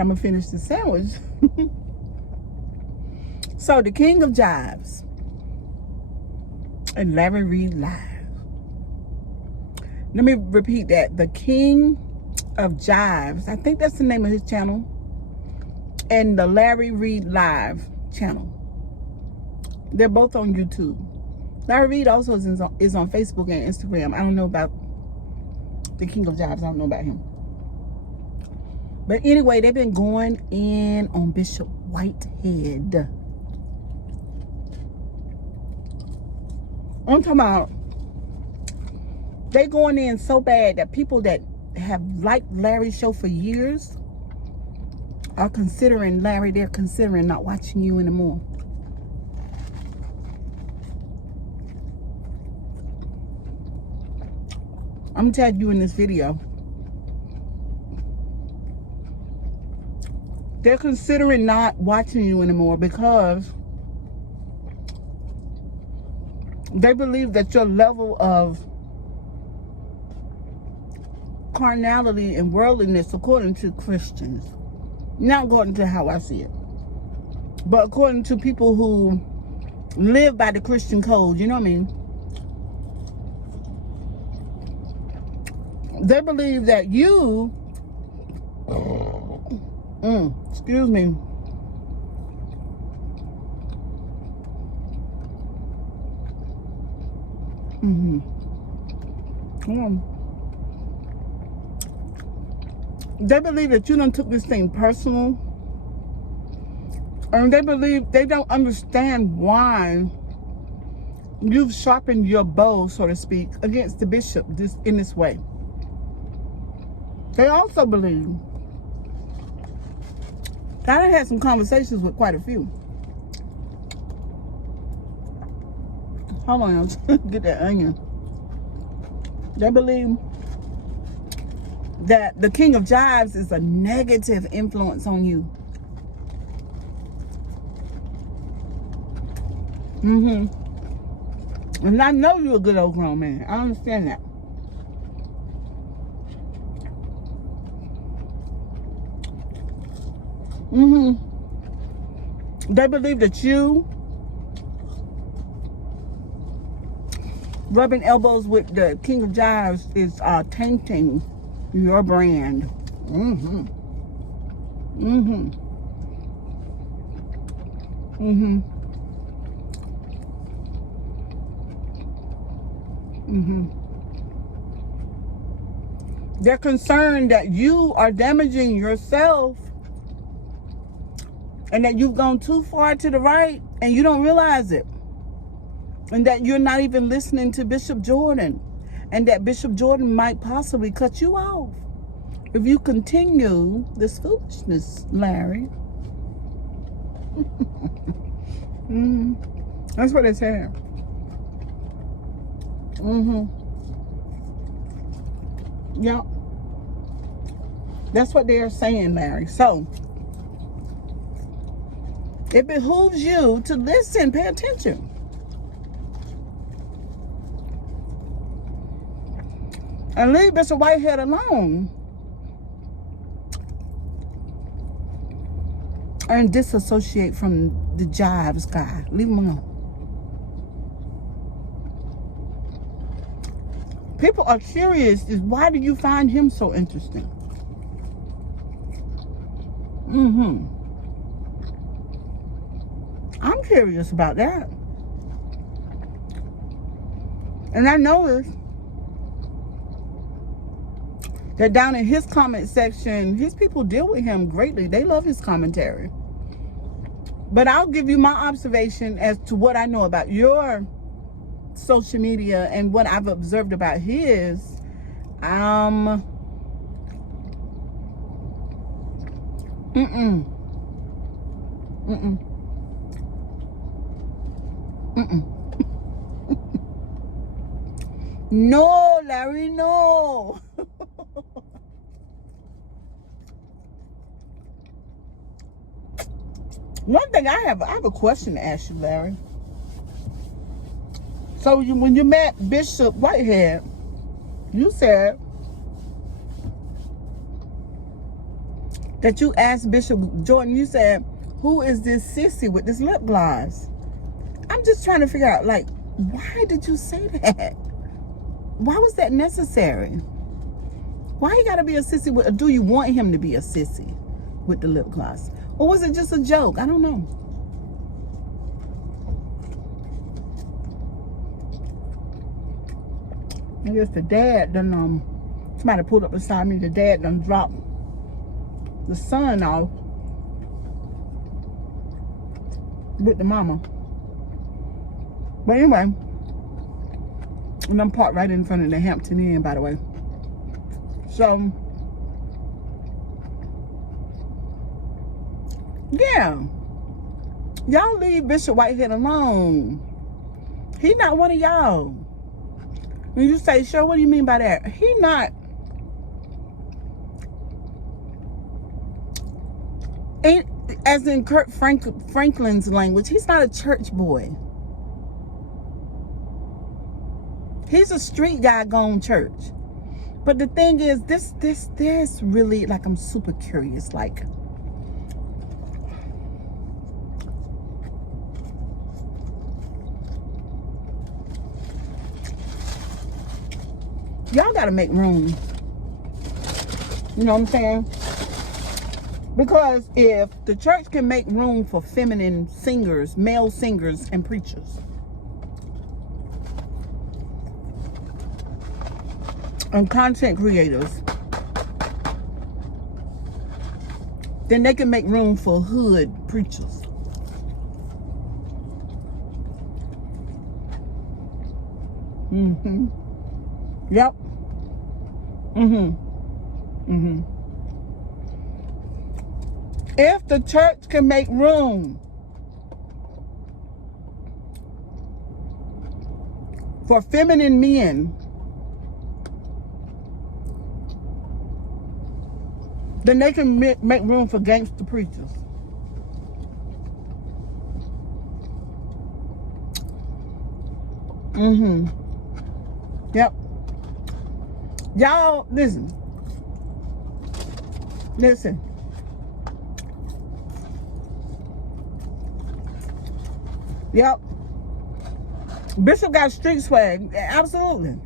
I'm gonna finish the sandwich. So the king of Jives and Larry Reid Live. Let me repeat that. The king of Jives, I think that's the name of his channel, and the Larry Reid Live channel. They're both on YouTube. Larry Reid also is on Facebook and Instagram. I don't know about the king of Jives. I don't know about him. But anyway, they've been going in on Bishop Whitehead. I'm talking about they going in so bad that people that have liked Larry's show for years are considering Larry. They're considering not watching you anymore. I'm gonna tag you in this video. They're considering not watching you anymore because they believe that your level of carnality and worldliness, according to Christians, not according to how I see it, but according to people who live by the Christian code, you know what I mean? They believe that you, excuse me, they believe that you done took this thing personal, and they believe they don't understand why you've sharpened your bow, so to speak, against the bishop in this way. They also believe, I had some conversations with quite a few. Hold on, I'll get that onion. They believe that the king of Jives is a negative influence on you. And I know you're a good old grown man. I understand that. They believe that you rubbing elbows with the king of Jives is tainting your brand. They're concerned that you are damaging yourself and that you've gone too far to the right and you don't realize it. And that you're not even listening to Bishop Jordan. And that Bishop Jordan might possibly cut you off if you continue this foolishness, Larry. That's what they said. Yeah. That's what they are saying, Larry. So it behooves you to listen, pay attention. And leave Mr. Whitehead alone. And disassociate from the Jives guy. Leave him alone. People are curious, is why do you find him so interesting? I'm curious about that. And I noticed that down in his comment section, his people deal with him greatly. They love his commentary. But I'll give you my observation as to what I know about your social media and what I've observed about his. No, Larry, no. One thing I have a question to ask you, Larry. So when you met Bishop Whitehead, you said that you asked Bishop Jordan, you said, who is this sissy with this lip gloss? I'm just trying to figure out, like, why did you say that? Why was that necessary? Why he gotta be a sissy with, or do you want him to be a sissy with the lip gloss? Or was it just a joke? I don't know. I guess the dad done, somebody pulled up beside me, the dad done dropped the son off with the mama. But anyway, and I'm parked right in front of the Hampton Inn, by the way. So, yeah. Y'all leave Bishop Whitehead alone. He not one of y'all. When you say, sure, what do you mean by that? He not. Ain't, as in Kirk Franklin's language, he's not a church boy. He's a street guy going church. But the thing is, this really, like, I'm super curious. Like, y'all gotta make room. You know what I'm saying? Because if the church can make room for feminine singers, male singers, and preachers, and content creators, then they can make room for hood preachers. Yep. If the church can make room for feminine men, then they can make room for gangster preachers. Yep. Y'all, listen. Yep. Bishop got street swag. Absolutely.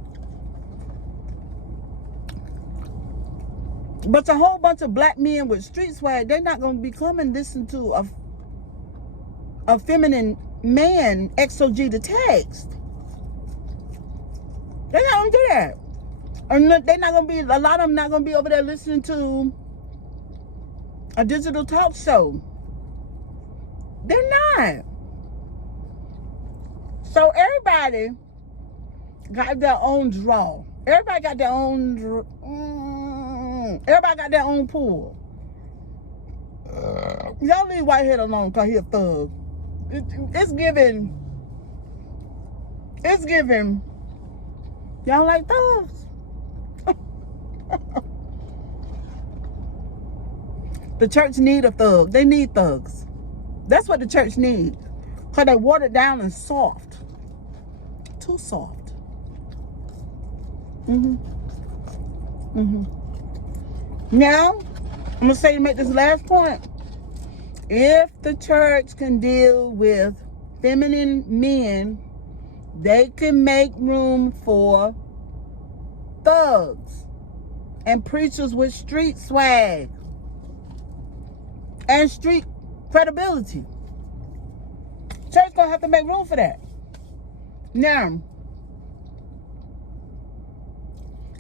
But a whole bunch of black men with street swag, they're not going to be coming listen to a feminine man exegete the text. They're not going to do that. Or they're not going to be, a lot of them not going to be over there listening to a digital talk show. They're not. So everybody got their own draw. Everybody got their own, everybody got their own pool. Y'all leave Whitehead alone because he a thug. It's giving, y'all like thugs. The church need a thug. They need thugs. That's what the church needs. Because they watered down and soft. Too soft. Now, I'm going to say to make this last point. If the church can deal with feminine men, they can make room for thugs and preachers with street swag and street credibility. Church gonna have to make room for that. Now,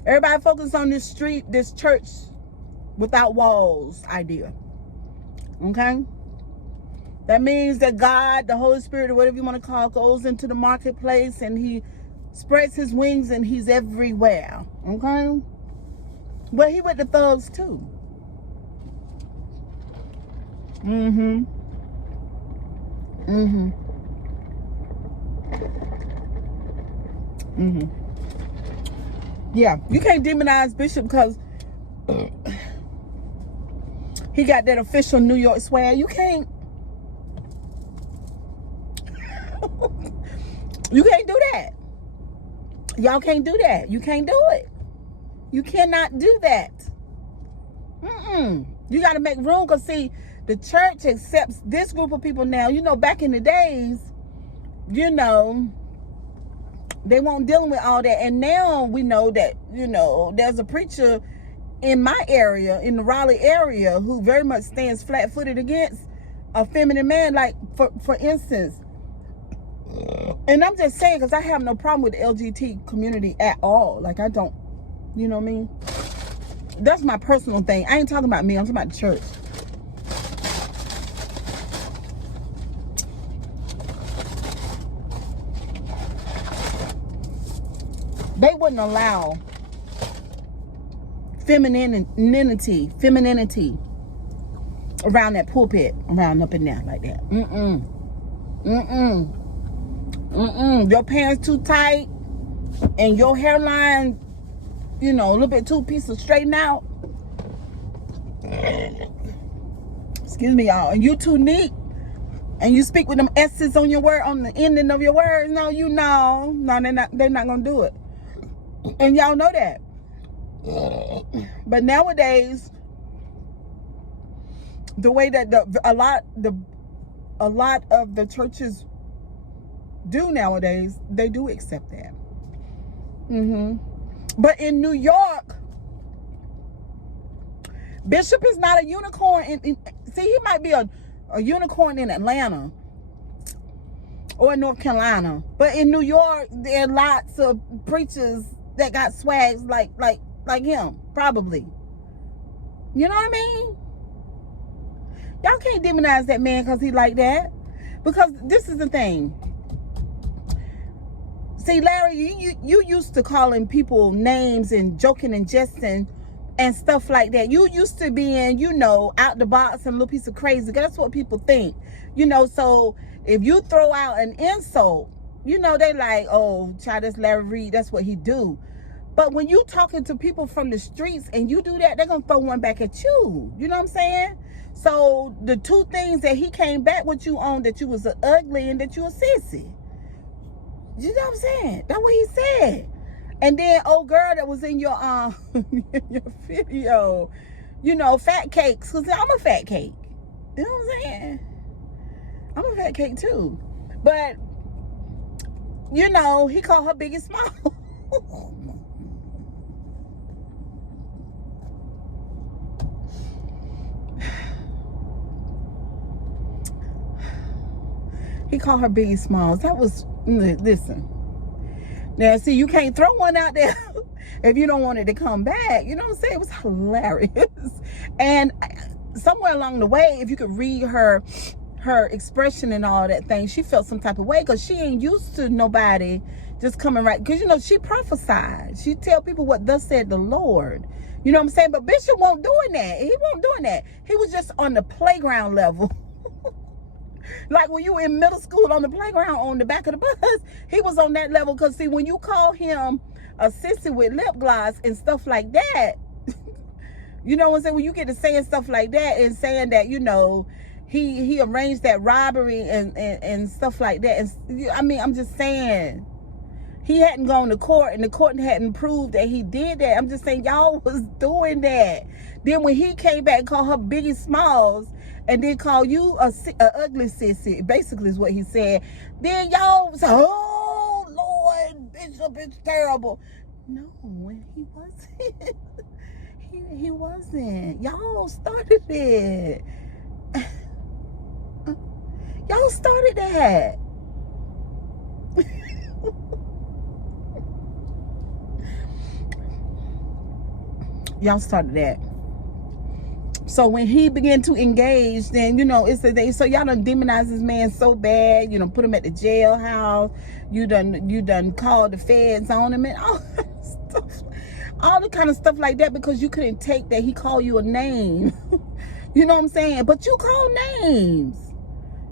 everybody focus on this street, this church without walls idea. Okay? That means that God, the Holy Spirit, or whatever you want to call it, goes into the marketplace and he spreads his wings and he's everywhere. Okay? But he with the thugs too. Yeah, you can't demonize Bishop because he got that official New York swag. You can't. You can't do that. Y'all can't do that. You can't do it. You cannot do that. You got to make room, because see, the church accepts this group of people now. You know, back in the days, you know, they weren't dealing with all that. And now we know that, you know, there's a preacher in my area, in the Raleigh area, who very much stands flat-footed against a feminine man, like, for instance. And I'm just saying, because I have no problem with the LGBT community at all. Like, I don't, you know what I mean? That's my personal thing. I ain't talking about me. I'm talking about the church. They wouldn't allow femininity around that pulpit, around up in there like that. Your pants too tight and your hairline, you know, a little bit too piece of straighten out. Excuse me, y'all. And you too neat. And you speak with them S's on your word, on the ending of your words. No, you know. No, they're not gonna do it. And y'all know that. But nowadays, the way that a lot of the churches do nowadays, they do accept that. But in New York, Bishop is not a unicorn. See, he might be a unicorn in Atlanta or in North Carolina, but in New York, there are lots of preachers that got swags like him, probably. You know what I mean? Y'all can't demonize that man because he like that. Because this is the thing. See, Larry, you used to calling people names and joking and jesting and stuff like that. You used to being, you know, out the box and a little piece of crazy. That's what people think. You know, so if you throw out an insult, you know, they like, oh, child, that's Larry Reed. That's what he do. But when you talking to people from the streets and you do that, they're going to throw one back at you. You know what I'm saying? So the two things that he came back with you on, that you was an ugly and that you a sissy. You know what I'm saying? That's what he said. And then old girl that was in your your video, you know, fat cakes. Because I'm a fat cake. You know what I'm saying? I'm a fat cake too. But, you know, he called her Biggie Smalls. He called her Biggie Smalls. That was, listen. Now, see, you can't throw one out there if you don't want it to come back. You know what I'm saying? It was hilarious. And somewhere along the way, if you could read her expression and all that thing, she felt some type of way, because she ain't used to nobody just coming right. Because, you know, she prophesied. She tell people what thus said the Lord. You know what I'm saying? But Bishop won't doing that. He won't doing that. He was just on the playground level. Like when you were in middle school on the playground on the back of the bus, he was on that level. Because see, when you call him a sissy with lip gloss and stuff like that, you know what I'm saying? When you get to saying stuff like that and saying that, you know, he arranged that robbery and stuff like that. And I mean, I'm just saying, he hadn't gone to court and the court hadn't proved that he did that. I'm just saying, y'all was doing that. Then when he came back and called her Biggie Smalls, and then call you a ugly sissy, basically is what he said. Then y'all say, oh, Lord, Bishop is terrible. No, he wasn't. he wasn't. Y'all started it. Y'all started that. Y'all started that. So when he began to engage, then, you know, so y'all done demonize this man so bad, you know, put him at the jailhouse, you done called the feds on him and all that stuff, all the kind of stuff like that, because you couldn't take that he called you a name. You know what I'm saying? But you call names.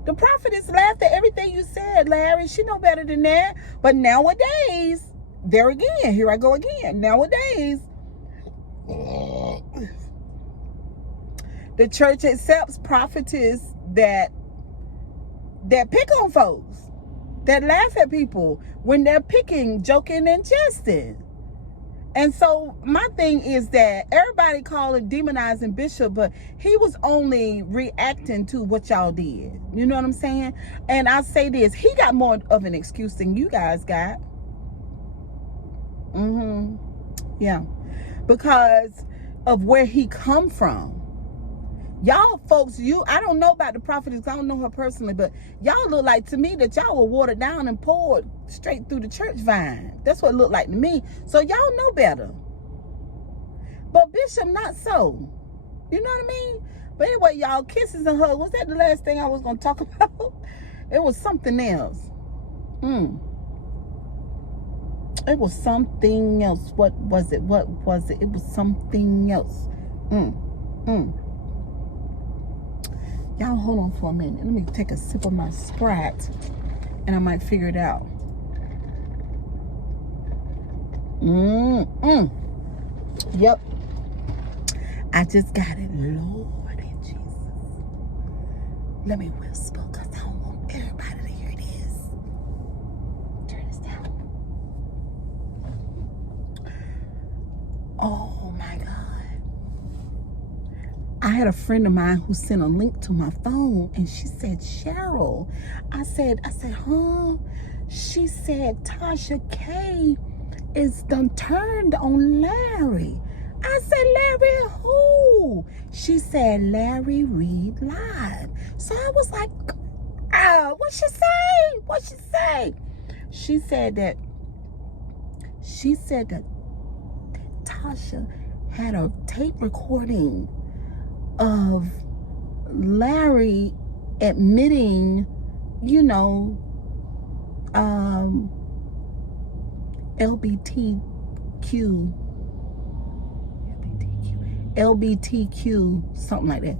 The prophetess laughed at everything you said, Larry. She know better than that. But nowadays, there again, here I go again. Nowadays, the church accepts prophetess that pick on folks, that laugh at people when they're picking, joking, and jesting. And so my thing is that everybody call it demonizing Bishop, but he was only reacting to what y'all did. You know what I'm saying? And I say this, he got more of an excuse than you guys got. Yeah. Because of where he come from. Y'all folks, I don't know about the prophetess, I don't know her personally, but y'all look like to me that y'all were watered down and poured straight through the church vine. That's what it looked like to me. So y'all know better. But Bishop, not so. You know what I mean? But anyway, y'all, kisses and hugs. Was that the last thing I was going to talk about? It was something else. It was something else. What was it? What was it? It was something else. Y'all hold on for a minute. Let me take a sip of my Sprite and I might figure it out. Yep. I just got it. Lord Jesus. Let me whisper because I don't want everybody to hear this. Turn this down. Oh my God. I had a friend of mine who sent a link to my phone and she said, Cheryl. I said, huh? She said, Tasha K is done turned on Larry. I said, Larry who? She said, Larry Reed Live. So I was like, what'd she say? What'd she say? She said that Tasha had a tape recording of Larry admitting, you know, LBTQ, something like that,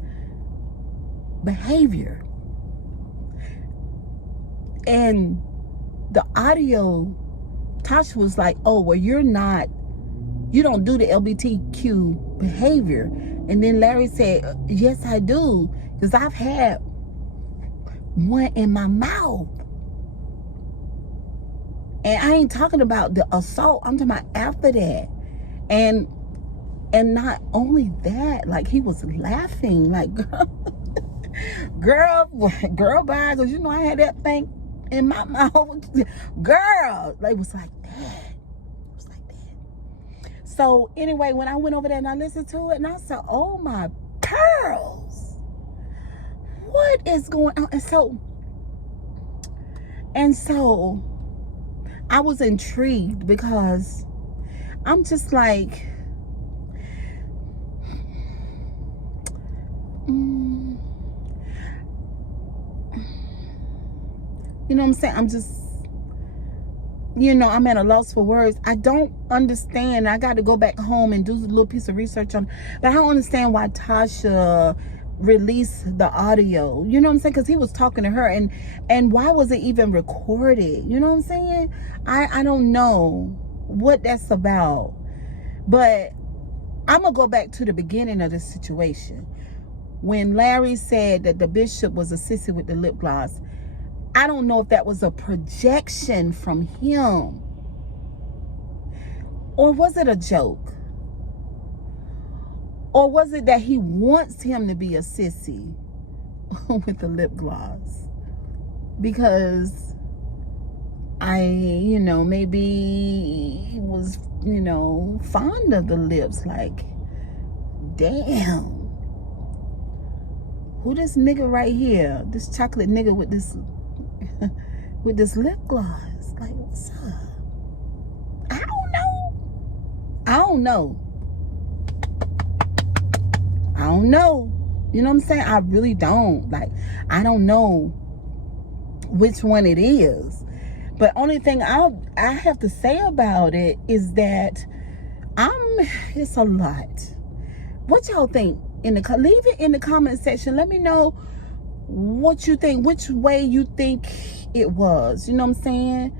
behavior. And the audio, Tasha was like, oh, well, you don't do the LBTQ behavior. And then Larry said, yes, I do, because I've had one in my mouth. And I ain't talking about the assault. I'm talking about after that. And not only that, like he was laughing, like, girl, bye, because you know I had that thing in my mouth. Girl, like, it was like that. So anyway, when I went over there and I listened to it and I said, oh my pearls, what is going on? And so I was intrigued because I'm just like, you know what I'm saying? I'm just, I'm at a loss for words. I don't understand. I got to go back home and do a little piece of research on, but I don't understand why Tasha released the audio. You know what I'm saying? Because he was talking to her, and why was it even recorded? You know what I'm saying? I don't know what that's about, but I'm gonna go back to the beginning of this situation when Larry said that the bishop was a sissy with the lip gloss. I don't know if that was a projection from him, or was it a joke, or was it that he wants him to be a sissy with the lip gloss? Because maybe he was, fond of the lips. Like, damn, who this nigga right here? This chocolate nigga with this lip gloss. Like, what's up? I don't know. You know what I'm saying? I really don't. Like, I don't know which one it is. But only thing I have to say about it is that it's a lot. What y'all think? Leave it in the comment section. Let me know what you think, which way you think it was. You know what I'm saying?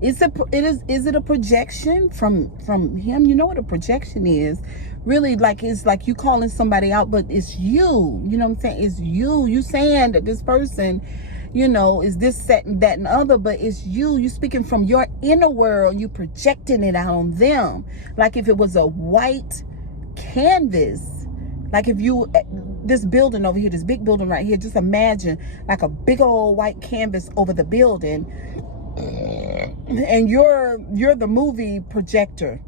Is it a projection from him? You know what a projection is? Really, like, it's like you calling somebody out, but it's you. You know what I'm saying? It's you. You saying that this person you know, is this, that, and that, and other, but it's you speaking from your inner world, you projecting it out on them. Like if it was a white canvas, like if you, this building over here, this big building right here, just imagine like a big old white canvas over the building, and you're the movie projector.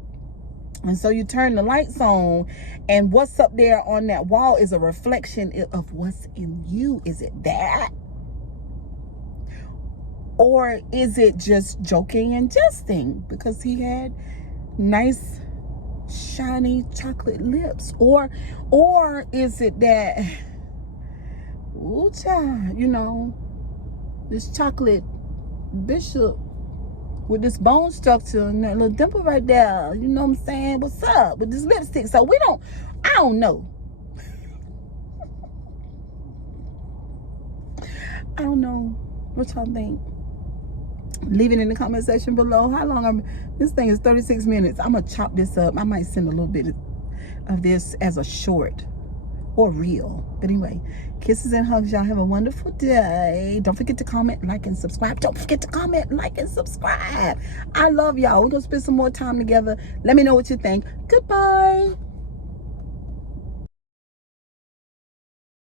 And so you turn the lights on, and what's up there on that wall is a reflection of what's in you. Is it that? Or is it just joking and jesting because he had nice shiny chocolate lips? Or is it that, ooh child, you know, this chocolate bishop with this bone structure and that little dimple right there, you know what I'm saying? What's up with this lipstick? So I don't know. I don't know what y'all think. Leave it in the comment section below. How long this thing is 36 minutes. I'm gonna chop this up. I might send a little bit of this as a short or reel. But anyway, kisses and hugs. Y'all have a wonderful day. Don't forget to comment, like, and subscribe. Don't forget to comment, like, and subscribe. I love y'all. We're gonna spend some more time together. Let me know what you think. Goodbye.